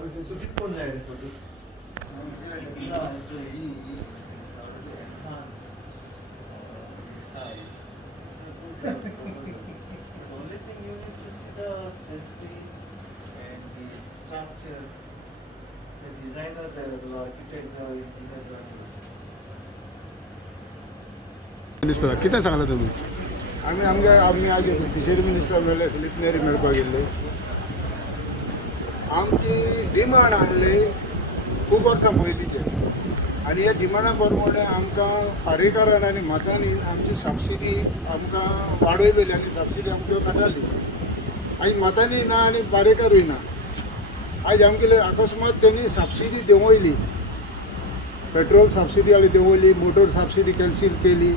तू कितकोन जाय रे photo only thing you need to see the safety and the structure, the designer, the architects, the engineers. Minister कितें सांगला तुमी? आमी आज fishery minister मेळ्ळे फिलीप नेरी मेळपाक गेल्ले. आमची डिमांड आहली खूब वर्सां पयलींचे आनी ह्या डिमांडा प्रमाणे आमकां फारीकारान आनी मतांनी आमची सबसिडी आमकां वाडयतली आनी सबसिडी आमकां काडटाली. आयज मतांनी ना आनी फारीकारूय ना. आयज आमगेले अकस्मात त्यांनी सबसिडी देंवयली, पेट्रोल सबसिडी आनी देंवयली, मोटर सबसिडी कॅन्सील केली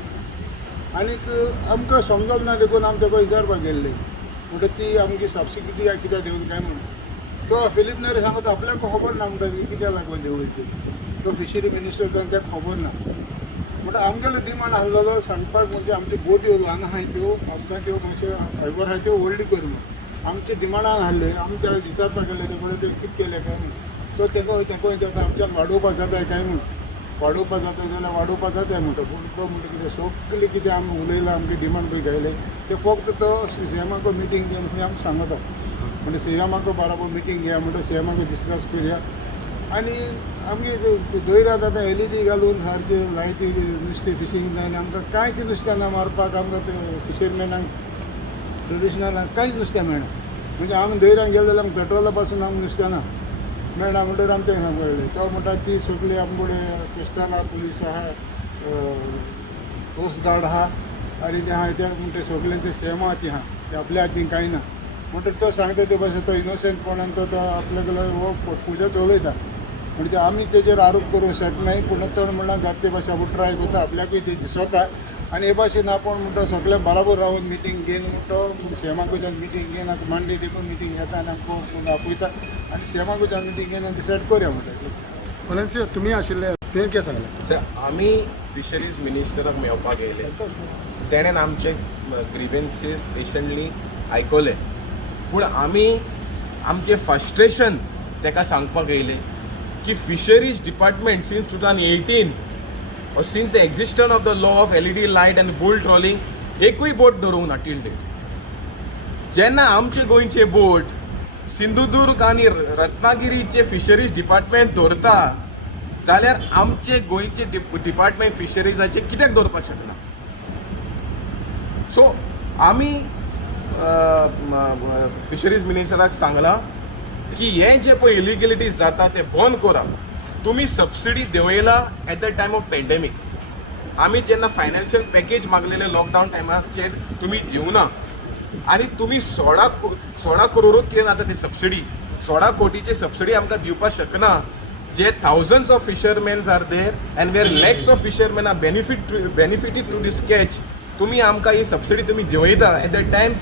आनीक आमकां समजल ना देखून आमी ताका विचारपाक गेल्ले म्हणटा ती आमची सबसिडी कित्याक देंवली काय म्हणून. तो फिलीप नेरी सांगता आपल्याक खबर ना म्हणटा ती कित्याक लागून देंवयची. तो फिशरी मिनिस्टर तो ताका खबर ना म्हणटा आमगेलो डिमांड आसलेलो सांगपाक म्हणजे आमच्यो बोट ह्यो ल्हान आहाय त्यो आमकां त्यो मातश्यो फायबर आहाय त्यो व्हडली कर म्हणून आमचे डिमांडान आहले. आमी त्या विचारपाक गेले ते कडेन कितें केलें काय म्हणून. तो तेका आमच्यान वाडोवपाक जाताय काय म्हणून. वाडोवपाक जाता जाल्यार वाडोवपाक जाताय म्हणटा. पूण तो म्हणटा कितें सगळें कितें आमी उलयलां आमची डिमांड पळय घायले ते फक्त तो सीएमाक मिटींग घेवन खंय आमकां सांगता म्हणजे सीएमाक बराबर मिटींग घेया म्हणटा सीएमाक डिस्कस करया आनी आमगे दोयरात आतां LED घालून सारके लायटी नुस्तें फिशींग जायना आमकां कांयच नुस्तें ना मारपाक. आमकां ते फिशरमॅनांक ट्रेडिशनलांक कांयच नुस्तें मेळना. म्हणजे आमी दोयरान गेले जाल्यार आमकां पेट्रोला पासून आमकां नुस्तें ना मेळना म्हणटच आमी तें सांगपाक लागले. तो म्हणटा ती सगळी आमचे कडेन कोस्टल आहा, पुलीस आहा, कोस्ट गार्ड आहा आनी ते आहा ते म्हणटा सगळें ते सेम आहा ती आहा ते आपल्या हातीन कांय ना म्हणटा तो सांगता ते भाशेन तो इनोसंटपणान तो आपल्या कडल्यान हो पुजा चलयता. म्हणजे आमी तेजेर आरोप करूंक शकनाय पूण तो म्हणटा जाता ते भाशेन आपूण ट्राय करता आपल्याकूय ते दिसता आनी हे भाशेन आपूण म्हणटा सगळें बराबर रावन मिटींग घेवन म्हणटा सीएमा कडच्यान मिटींग घेवन आतां मांडे देखून मिटींग घेता आनी आमकां आपयता आनी सीएमा कडच्यान मिटींग घेवन डिसायड करया म्हणटा. वॉलंटियर तुमी आशिल्ले तें कितें सांगलें? सर आमी फिशरीज मिनिस्टराक मेळपाक येयले. तेणेन आमचे ग्रिवेन्सीस पेशंटली आयकले पूण आमी आमचें फ्रस्ट्रेशन ताका सांगपाक येयले की fisheries department since 2018 or since the existence of the law of LED light and bull trawling एकूय बोट धरूंक ना टील डेट. जेन्ना आमचे गोंयचे बोट सिंधुदुर्ग आनी रत्नागिरीचे फिशरीज डिपार्टमेंट धरता जाल्यार आमचे गोंयचे डिपार्टमेंट फिशरीजाचे कित्याक धरपाक शकना. सो आमी फिशरीज मिनिस्टराक सांगलां की हे जे पळय इलिगेलिटीज जाता ते बंद करा. तुम्ही सबसिडी देंवयला at the time of pandemic. आमी जेन्ना फायनान्शियल पॅकेज मागलेले लॉकडावन टायमाचेर तुमी दिवना आनी तुमी 16 करोडूच कितें जाता ती सबसिडी 16 कोटीची सबसिडी आमकां दिवपाक शकना. जे thousands of fishermen are there and where lakhs of fisherman are benefited through this catch. तुमी आमकां ही सबसिडी तुमी देंवयता at the time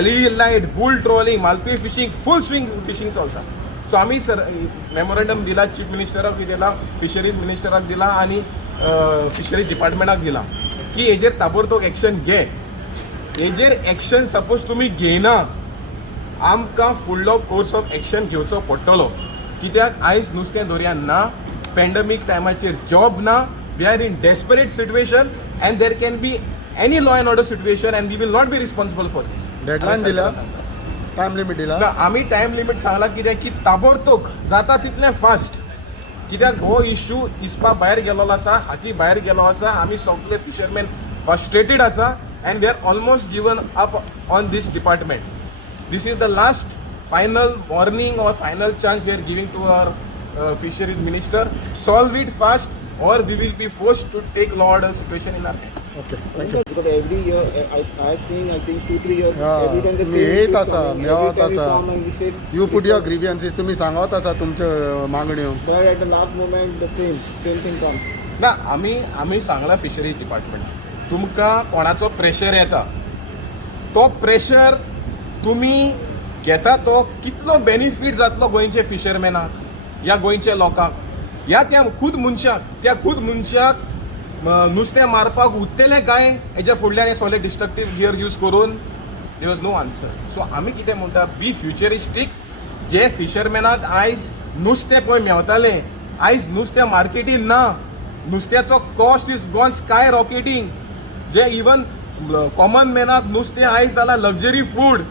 LED light, bull trawling, Malpe fishing, full swing fishing चलता. सो आमी सर मेमोरंडम दिला, चीफ मिनिस्टराक दिला, फिशरीज मिनिस्टराक दिला आनी फिशरीज डिपार्टमेंटाक दिला की हेजेर ताबडतोब एक्शन घे. हेजेर एक्शन सपोज तुमी घेयना आमकां फुडलो कोर्स ऑफ एक्शन घेवचो पडटलो. कित्याक आयज नुस्तें दर्यान ना, पॅन्डेमीक टायमाचेर जॉब ना, we are in desperate situation and there can be any law and order situation and we will not be responsible for this. Deadline दिला, टायम लिमीट दिला. आमी टायम लिमीट सांगला कित्याक की ताबडतोब जाता तितलें फास्ट. कित्याक हो इश्यू इसपा भायर गेलो आसा, हाती भायर गेलो आसा. आमी सगळे फिशरमॅन फ्रस्ट्रेटेड आसा and we are almost given up on this department. This is the last final warning or final chance we are giving to our fisheries minister. Solve it fast or we will be forced to take law order situation in our hand. Okay, thank you. Because every year I've seen, I think 2-3 years, every time the तुम्ही same येत issue आसा, coming. मेळत Every time we आसा. come and we say, you put your grievances, तुम्ही सांगत आसा तुमच्यो मागण्यो. but at the last moment the same thing comes. ना आमी सांगला फिशरीज डिपार्टमेंट तुमकां कोणाचो प्रेशर येता तो प्रेशर तुमी घेता तो कितलो बेनिफीट जातलो गोंयचे फिशरमॅनाक या गोंयच्या लोकांक या त्या खूद मनशाक नुस्तें मारपाक उत्तेलें काय हेच्या फुडल्यान हे सगळे डिस्ट्रक्टीव गियर यूज करून there was no answer. So आमी कितें म्हणटा बी फ्युचरिस्टीक. जे फिशरमॅनाक आयज नुस्तें पळय मेवतालें आयज नुस्तें मार्केटीन ना. नुस्त्याचो कॉस्ट इज गॉन स्काय रॉकेटींग. जे इवन कॉमन मॅनाक नुस्तें आयज जालां लग्जरी फूड.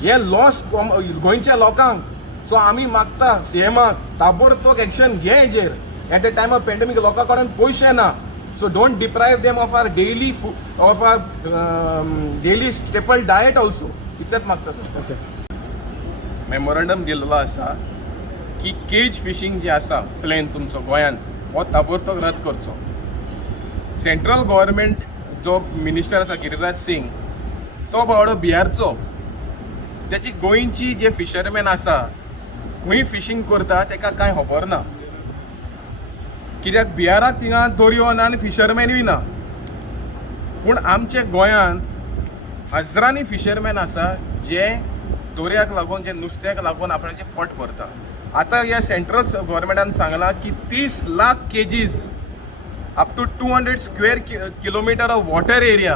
हे लॉस गोंयच्या लोकांक. सो आमी मागता सीएमाक ताबडतोब एक्शन घे हेजेर. At the time of pandemic लोकां कडेन पयशे ना. So don't deprive them of our daily of our daily staple diet also. इतलेंच मागता सर. ओके. मेमोरंडम दिल्लो आसा की केज फिशींग जे आसा प्लेन तुमचो गोंयांत हो ताबडतोब रद्द करचो. सेंट्रल गव्हर्मेंट जो मिनिस्टर आसा गिरिराज सिंग तो बावडो बिहारचो. त्याची गोंयची जे फिशरमॅन आसा खंय फिशींग करता ताका कांय खबर ना. कित्याक बिहाराक थिंगा दर्यो ना आनी फिशरमॅनूय ना. पूण आमचे गोंयांत हजारांनी फिशरमॅन आसा जे दर्याक लागून जे नुस्त्याक लागून आपणाचें पोट भरता. आतां ह्या सेंट्रल गव्हर्मेंटान सांगलां की 30 lakh cages up to 200 square kilometre of water area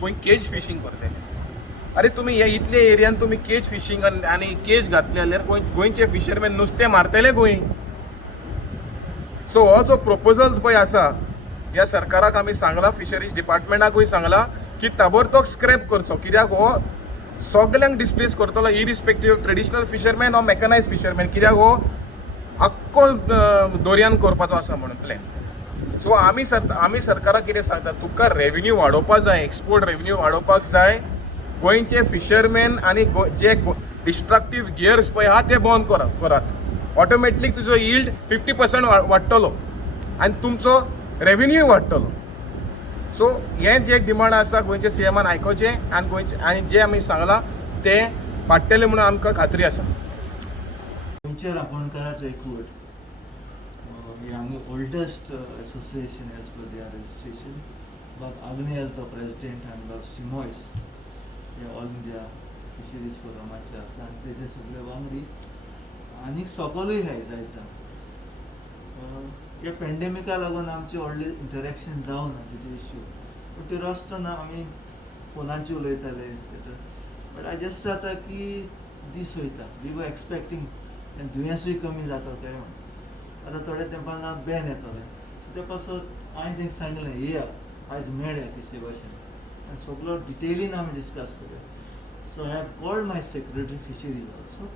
खंय केज फिशींग करतले. अरे तुम्ही ह्या इतल्या एरियान तुम्ही केज फिशींग आनी केज घातले जाल्यार गोंयचे फिशरमॅन नुस्तें मारतले खंय. सो हो जो प्रपोजल पळय आसा ह्या सरकाराक आमी सांगला, फिशरीज डिपार्टमेंटाकूय सांगला की ताबडतोब स्क्रॅप करचो. कित्याक हो सगल्यांक डिस्प्लेस करतलो irrespective of traditional fisherman or mechanise fisherman. कित्याक हो आख्खो दर्यान करपाचो आसा म्हणून प्लॅन. सो आमी सरकाराक कितें सांगता, तुका रेव्हेन्यू वाडोवपाक जाय, एक्सपोर्ट रेव्हेन्यू वाडोवपाक जाय. गोंयचे फिशरमॅन आनी जे डिस्ट्रक्टीव गियर्स पळय आहा ते बंद करात. ऑटोमॅटिक तुजो यील्ड 50% वाडटलो आनी तुमचो रेव्हेन्यू वाडटलो. सो हे जे डिमांड आसा गोंयचे सीएमान आयकोचें आनी गोंयचे आनी जे आमी सांगलां ते पाडटले म्हणून आमकां खात्री आसा. गोंयच्या रांपोणकाराचो एकवट ही आमगे oldest association as per their registration. बाब आग्नेल तो प्रेसिडेंट आनी बाब सिमोयस हे ऑल इंडिया फिशरीज फोरमाचे आसा आनी तेजे सगळे वांगडी आनीक सकलूय हाय जायचा. ह्या पॅन्डेमिका लागून आमचे व्हडले इंटरेक्शन जावना तेजे इश्यू. पूण त्यो आसतना आमी फोनाचेर उलयताले. बट आय जस्ट जाता की दीस वयता. वी वर एक्सपेक्टींग दुयेंसूय कमी जाता काय म्हण. आतां थोड्या तेंपान बॅन येतले. सो त्या पासून हांवें तांकां सांगलें येया आयज मेळया तेचे भशेन आनी सगळो डिटेलीन आमी डिस्कस करूया. So I have called my secretary fisheries also.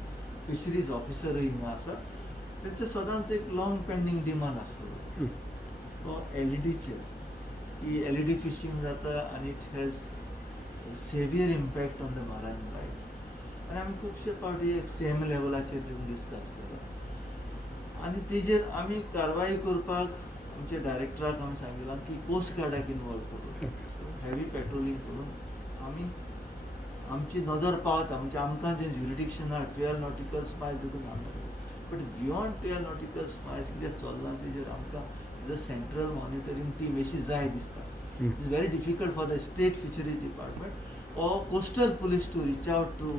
Fisheries ऑफिसरूय हिंगा आसा. तेंचे सदांच एक लॉंग पेंडींग डिमांड आसलो तो एलईडीचेर. ही एलईडी फिशींग जाता आनी it has severe impact on the marine life. आनी आमी खुबशे फावटी एक सेम लेवलाचेर डिस्कस केला आनी तेजेर आमी कारवाय करपाक आमच्या डायरेक्टराक आमी सांगिल्लां की कोस्ट गार्डाक इनवॉल्व करून हेवी पेट्रोलिंग करून आमी आमची नदर पावता. म्हणजे आमकां जें ज्युरिडिक्शन आहा 12 नॉटिकल मायल्स देखून हांगा. बट बियॉन्ड 12 नॉटिकल मायल्स कितें चल्लां तेजेर आमकां as a central monitoring team अशी जाय दिसता. It is very difficult for the state fisheries department or coastal police to reach out to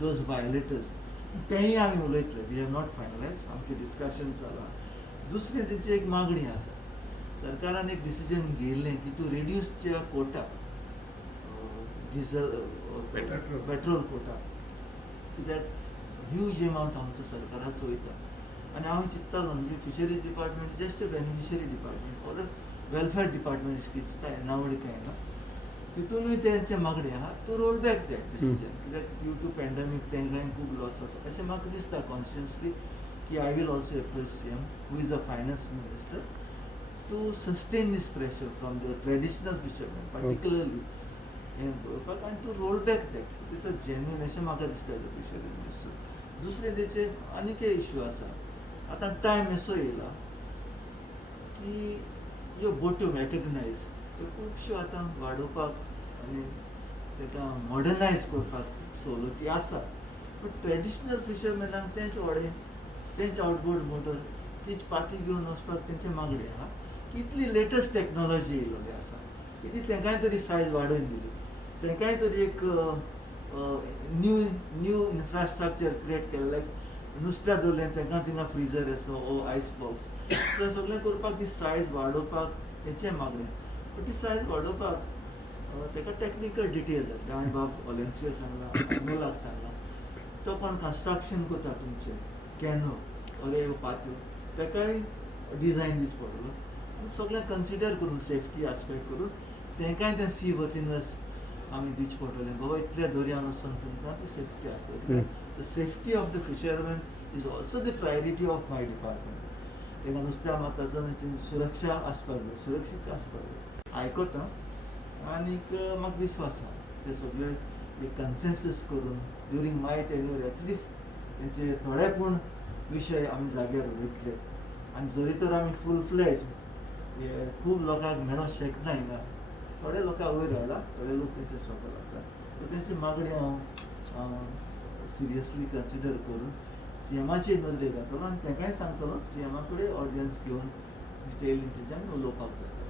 those violators. तेंय आमी उलयतले. We have not finalise. आमचें डिस्कशन चला. दुसरें तेची एक मागणी आसा. सरकारान एक डिसिजन घेयल्लें की to reduce the quota diesel petrol quota. कित्याक ह्यूज अमावंट आमचो सरकाराचो वयता आनी हांव चिंत्तालो म्हणजे fisheries department just a beneficiary department or welfare department अशें दिसता नावडी कांय ना. तितूनय तेंचे मागणी आहा to roll back that decision. कित्याक ड्यू टू पॅन्डेमीक तेंकांय खूब लॉस आसा अशें म्हाका दिसता कॉन्शियसली की I will also approach CM who is a finance minister to sustain this pressure from the traditional fisherman particularly हें करपाक आनी to roll back that. It's a genuine अशें म्हाका दिसता एज अ फिशरी मिनिस्टर. दुसरें तेचे आनीक इश्यू आसा. आतां टायम असो येयला की ह्यो बोट्यो मॅकनायज त्यो खुबश्यो आतां वाडोवपाक आनी ताका मॉडर्नायज करपाक सवलती आसा. बट ट्रेडिशनल फिशरमॅनांक तेंच व्हडें तेंचे आउटबोर्ड मोटर तीच पाती घेवन वचपाक तेंचे मागणी आहा. इतली लेटस्ट टॅक्नोलॉजी येयलोली आसा की ती तेंकाय तरी सायज वाडोवन दिली. तेंकाय तरी एक न्यू इन्फ्रास्ट्रक्चर क्रिएट केलें. लायक नुस्त्या दवरलें तेंकां थिंगा फ्रिजर असो ओ आयस बॉक्स सो सगळें करपाक ती सायज वाडोवपाक तेंचे मागणी. बट ती सायज वाडोवपाक ताका टॅक्निकल डिटेल्स जाय. हांवें बाब ऑलेन्सियर सांगला, आर्नोलाक सांगला. तो कोण कन्स्ट्रक्शन करता तुमचें कॅनो अरे पात्यो ताकाय डिझायन दीस पडलो आनी सगळ्यांक कन्सिडर करून सेफ्टी आस्पेक्ट करून तेंकाय तें सी वतीनच आमी दिवचें पडटलें बाबा इतल्या दर्यान वचून तुमकां ती सेफ्टी आसतली the safety of the fisherman is also the priority of my department तेका नुस्त्या माताचो सुरक्षा आसपाक जाय सुरक्षीत आसपाक जाय आयकता आनीक म्हाका विश्वास आसा ते सगळे एक कन्सेन्सस करून ड्युरींग माय टेन्यूर एटलिस्ट तेंचे थोडे पूण विशय आमी जाग्यार उडयतले आनी जरी तर आमी फूल फ्लॅज खूब लोकांक मेळोंक शकना हिंगा थोडे लोकांक वयर हाडला थोडे लोक तेंचे सकयल आसा सो तेंची मागणी हांव सिरियसली कन्सिडर करून सीएमाचे नदरेक घातलो आनी तेंकाय सांगतलो सीएमा कडेन ऑडियन्स घेवन डिटेल इंटेलिजंट उलोवपाक जाय